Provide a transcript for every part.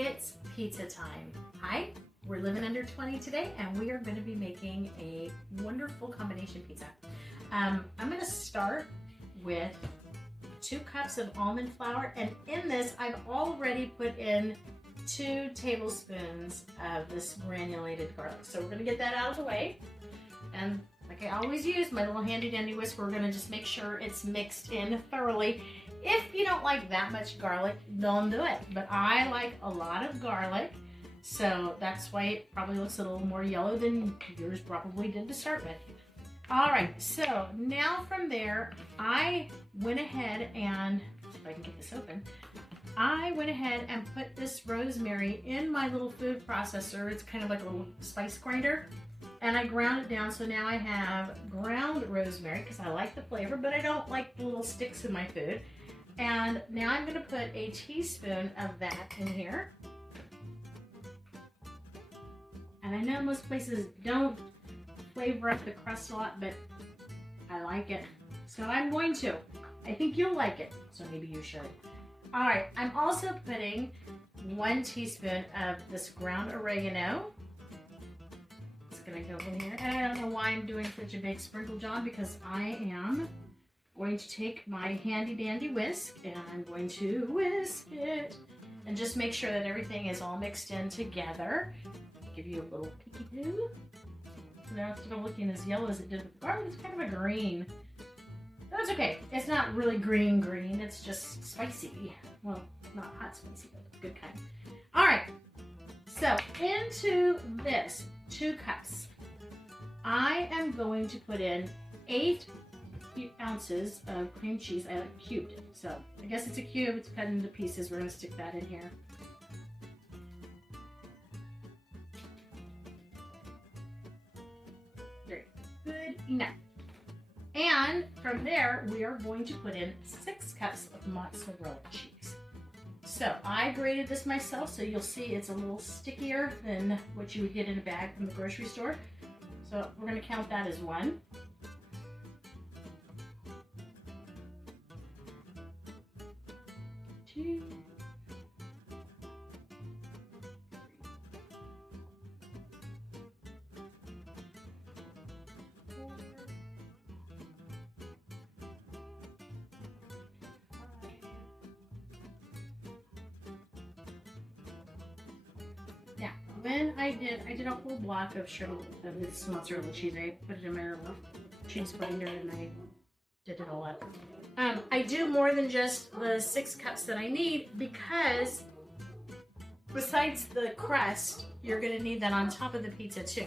it's pizza time. Hi, we're living under 20 today and we are going to be making a wonderful combination pizza. I'm going to start with 2 cups of almond flour, and in this I've already put in 2 tablespoons of this granulated garlic. So we're going to get that out of the way, and like I always use my little handy dandy whisk, we're going to just make sure it's mixed in thoroughly. If you don't like that much garlic, don't do it, but I like a lot of garlic, so that's why it probably looks a little more yellow than yours probably did to start with. All right, so now from there, I went ahead and, if I can get this open, I went ahead and put this rosemary in my little food processor. It's kind of like a little spice grinder, and I ground it down. So now I have ground rosemary because I like the flavor, but I don't like the little sticks in my food. And now I'm gonna put a teaspoon of that in here. And I know most places don't flavor up the crust a lot, but I like it, so I'm going to. I think you'll like it, so maybe you should. All right, I'm also putting 1 teaspoon of this ground oregano. It's gonna go in here, and I don't know why I'm doing such a big sprinkle, John, because I am going to take my handy dandy whisk and I'm going to whisk it and just make sure that everything is all mixed in together. Give you a little peeky-poo. Now instead of looking as yellow as it did with the garlic, it's kind of a green. That's okay. It's not really green, it's just spicy. Well, not hot spicy, but good kind. All right, so into this 2 cups, I am going to put in 8 ounces of cream cheese. I like cubed it, so I guess it's a cube. It's cut into pieces. We're gonna stick that in here. Good enough. And from there, we are going to put in 6 cups of mozzarella cheese. So I grated this myself, so you'll see it's a little stickier than what you would get in a bag from the grocery store. So we're going to count that as 1. 2. Now, when I did a whole block of this mozzarella cheese. I put it in my little cheese grinder and I did it all up. I do more than just the 6 cups that I need, because besides the crust, you're gonna need that on top of the pizza too.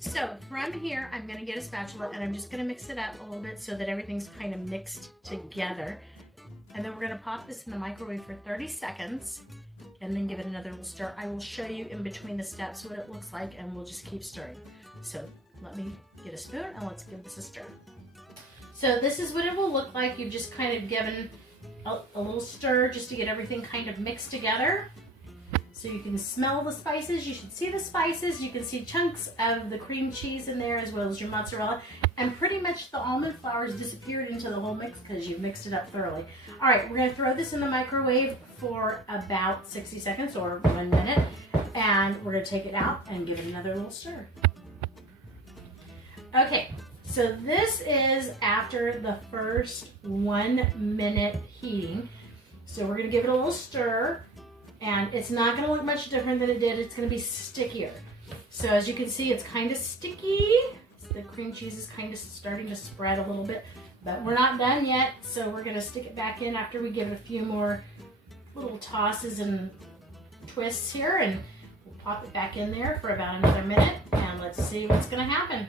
So from here, I'm gonna get a spatula and I'm just gonna mix it up a little bit so that everything's kind of mixed together. And then we're gonna pop this in the microwave for 30 seconds. And then give it another little stir. I will show you in between the steps what it looks like, and we'll just keep stirring. So let me get a spoon and let's give this a stir. So this is what it will look like. You've just kind of given a little stir just to get everything kind of mixed together. So you can smell the spices, you should see the spices, you can see chunks of the cream cheese in there as well as your mozzarella, and pretty much the almond flour has disappeared into the whole mix because you've mixed it up thoroughly. All right, we're gonna throw this in the microwave for about 60 seconds or 1 minute, and we're gonna take it out and give it another little stir. Okay, so this is after the first 1 minute heating. So we're gonna give it a little stir, and it's not gonna look much different than it did. It's gonna be stickier. So as you can see, it's kind of sticky. The cream cheese is kind of starting to spread a little bit, but we're not done yet. So we're gonna stick it back in after we give it a few more little tosses and twists here, and we'll pop it back in there for about another minute, and let's see what's gonna happen.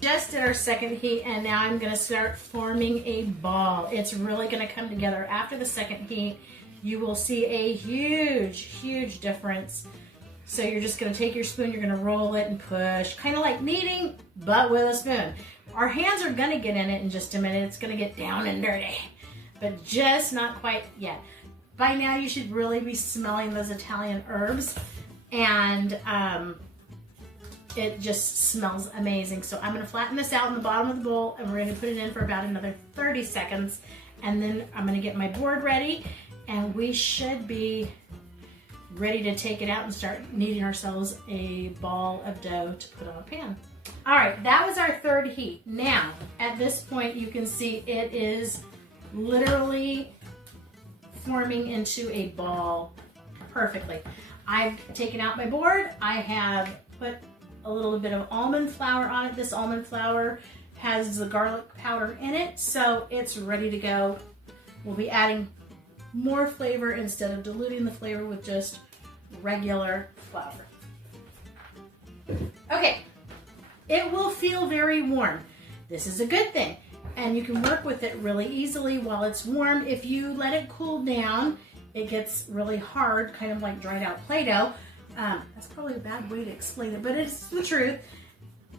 Just did our second heat, and now I'm gonna start forming a ball. It's really gonna come together. After the second heat, you will see a huge difference. So you're just gonna take your spoon, you're gonna roll it and push, kind of like kneading, but with a spoon. Our hands are gonna get in it in just a minute. It's gonna get down and dirty, but just not quite yet. By now you should really be smelling those Italian herbs, and it just smells amazing. So I'm gonna flatten this out in the bottom of the bowl, and we're gonna put it in for about another 30 seconds, and then I'm gonna get my board ready, and we should be ready to take it out and start kneading ourselves a ball of dough to put on a pan. All right, that was our third heat. Now, at this point, you can see it is literally forming into a ball perfectly. I've taken out my board. I have put a little bit of almond flour on it. This almond flour has the garlic powder in it, so it's ready to go. We'll be adding more flavor instead of diluting the flavor with just regular flour. Okay, it will feel very warm. This is a good thing, and you can work with it really easily while it's warm. If you let it cool down, it gets really hard, kind of like dried out Play-Doh. That's probably a bad way to explain it, but it's the truth.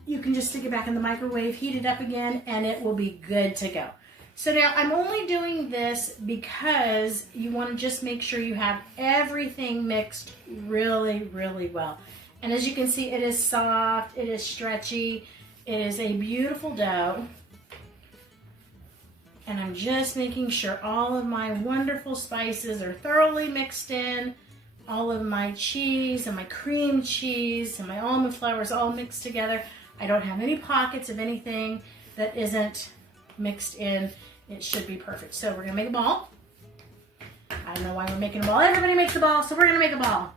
You can just stick it back in the microwave, heat it up again, and it will be good to go. So now I'm only doing this because you want to just make sure you have everything mixed really, really well. And as you can see, it is soft, it is stretchy, it is a beautiful dough. And I'm just making sure all of my wonderful spices are thoroughly mixed in. All of my cheese and my cream cheese and my almond flour is all mixed together. I don't have any pockets of anything that isn't mixed in. It should be perfect. So we're gonna make a ball. I don't know why we're making a ball. Everybody makes a ball, so we're gonna make a ball.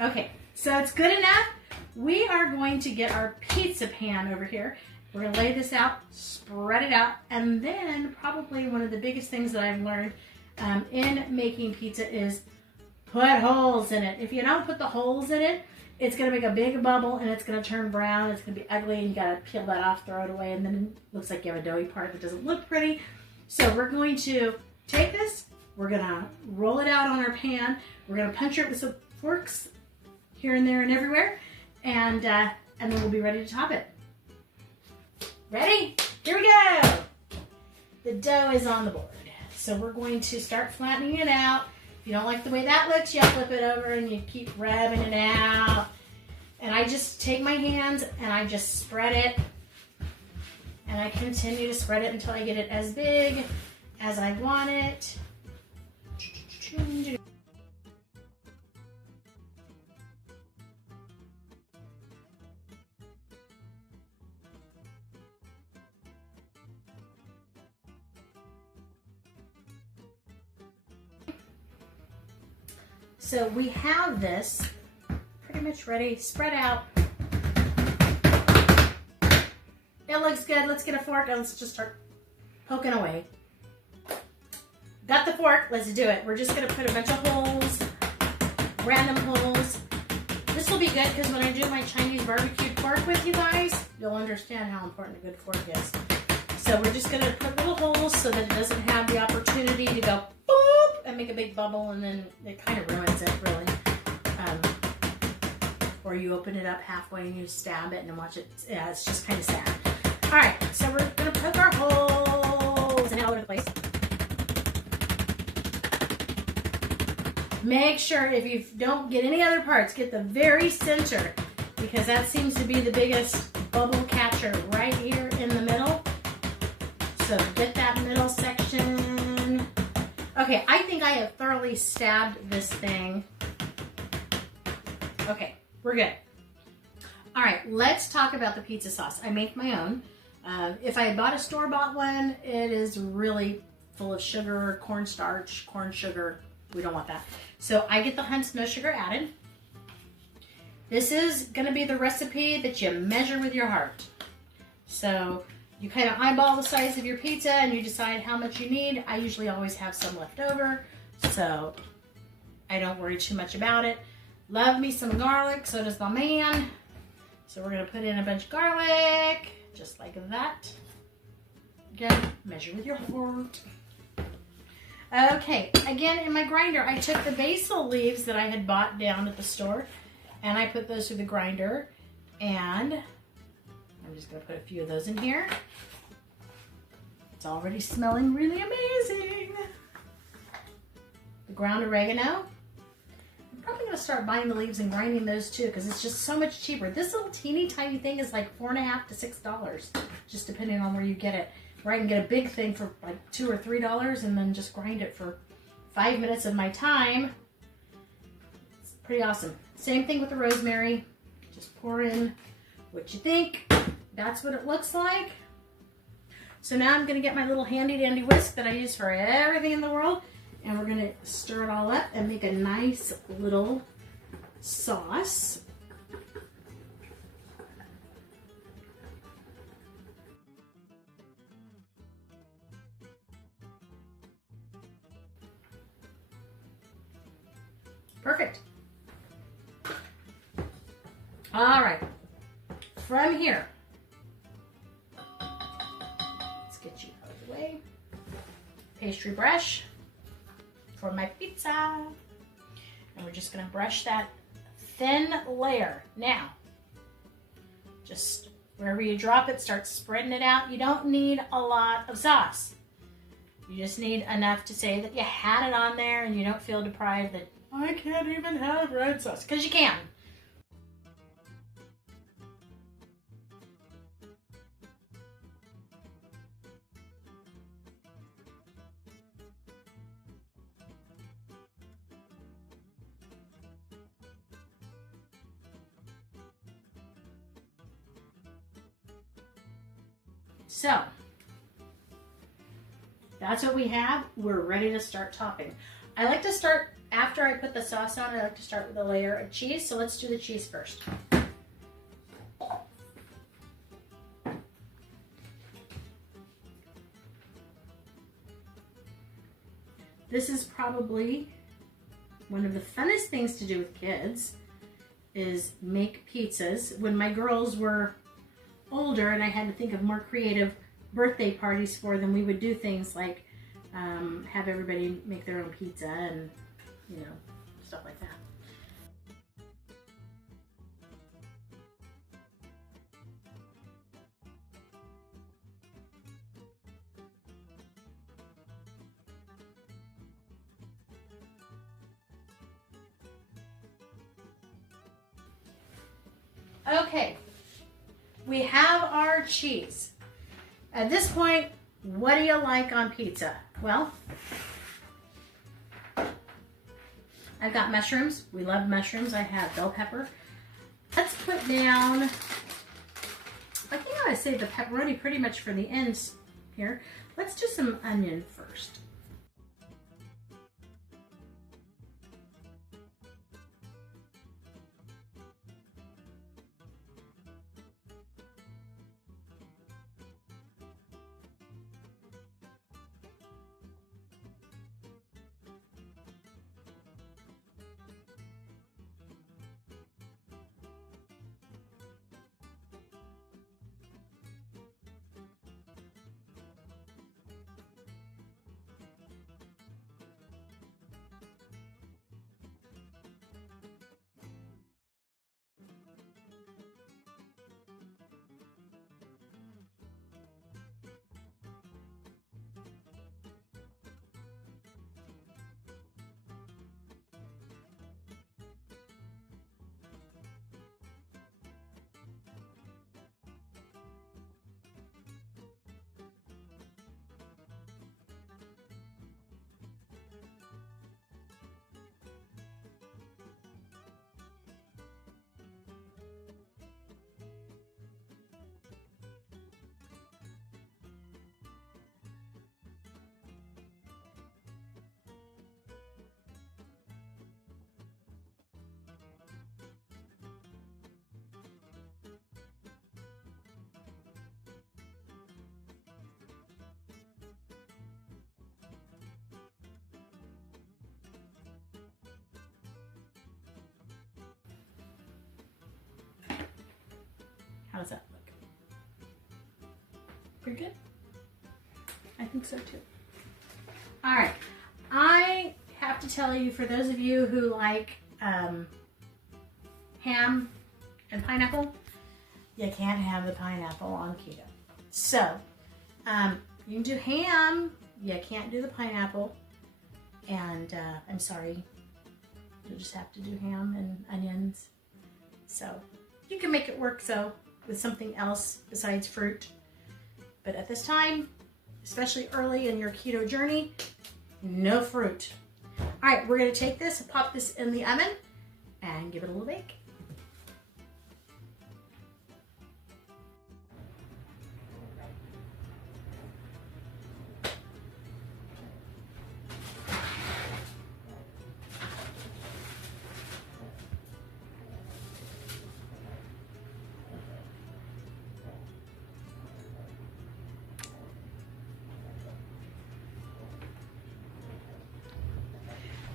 Okay, so it's good enough. We are going to get our pizza pan over here. We're gonna lay this out, spread it out, and then probably one of the biggest things that I've learned in making pizza is put holes in it. If you don't put the holes in it, it's gonna make a big bubble and it's gonna turn brown. It's gonna be ugly and you gotta peel that off, throw it away, and then it looks like you have a doughy part that doesn't look pretty. So we're going to take this, we're gonna roll it out on our pan, we're gonna puncture it with some forks here and there and everywhere, and then we'll be ready to top it. Ready? Here we go! The dough is on the board. So we're going to start flattening it out. If you don't like the way that looks, you flip it over and you keep rubbing it out. And I just take my hands and I just spread it. And I continue to spread it until I get it as big as I want it. So we have this pretty much ready, spread out. It looks good. Let's get a fork and let's just start poking away. Got the fork, let's do it. We're just gonna put a bunch of holes, random holes. This will be good because when I do my Chinese barbecued pork with you guys, you'll understand how important a good fork is. So we're just gonna put little holes so that it doesn't have the opportunity to go boop and make a big bubble, and then it kind of ruins it, really. Or you open it up halfway and you stab it and watch it. Yeah, it's just kind of sad. All right, so we're gonna poke our holes and all over the place. Make sure if you don't get any other parts, get the very center, because that seems to be the biggest bubble catcher right here in the middle. So get that middle section. Okay, I think I have thoroughly stabbed this thing. Okay, we're good. All right, let's talk about the pizza sauce. I make my own. If I had bought a store-bought one, it is really full of sugar, cornstarch, corn sugar. We don't want that. So I get the Hunt's no sugar added. This is gonna be the recipe that you measure with your heart. So you kind of eyeball the size of your pizza and you decide how much you need. I usually always have some left over, so I don't worry too much about it. Love me some garlic, so does my man. So we're gonna put in a bunch of garlic, just like that. Again, measure with your heart. Okay, again in my grinder, I took the basil leaves that I had bought down at the store and I put those through the grinder, and I'm just gonna put a few of those in here. It's already smelling really amazing. The ground oregano. I'm probably gonna start buying the leaves and grinding those too, because it's just so much cheaper. This little teeny tiny thing is like $4.50 to $6, just depending on where you get it. Or I can get a big thing for like $2 or $3 and then just grind it for 5 minutes of my time. It's pretty awesome. Same thing with the rosemary. Just pour in what you think. That's what it looks like. So now I'm gonna get my little handy dandy whisk that I use for everything in the world, and we're gonna stir it all up and make a nice little sauce. Perfect. All right, from here, let's get you out of the way. Pastry brush for my pizza. And we're just gonna brush that thin layer. Now, just wherever you drop it, start spreading it out. You don't need a lot of sauce. You just need enough to say that you had it on there and you don't feel deprived that I can't even have red sauce, because you can. So, that's what we have. We're ready to start topping. I like to start, after I put the sauce on, I like to start with a layer of cheese. So let's do the cheese first. This is probably one of the funnest things to do with kids, is make pizzas. When my girls were older and I had to think of more creative birthday parties for them, we would do things like have everybody make their own pizza and, you know, stuff like that. Okay, we have our cheese. At this point, what do you like on pizza? Well, I've got mushrooms. We love mushrooms. I have bell pepper. Let's put down, I think I would save the pepperoni pretty much for the ends here. Let's do some onion first. How does that look? Pretty good? I think so too. All right, I have to tell you, for those of you who like ham and pineapple, you can't have the pineapple on keto. So, you can do ham, you can't do the pineapple, and I'm sorry, you'll just have to do ham and onions. So, you can make it work with something else besides fruit. But at this time, especially early in your keto journey, no fruit. All right, we're gonna take this and pop this in the oven and give it a little bake.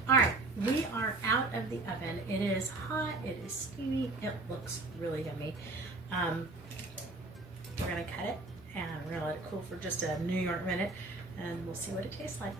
All right, we are out of the oven. It is hot, it is steamy, it looks really yummy. We're gonna cut it and we're gonna let it cool for just a New York minute and we'll see what it tastes like.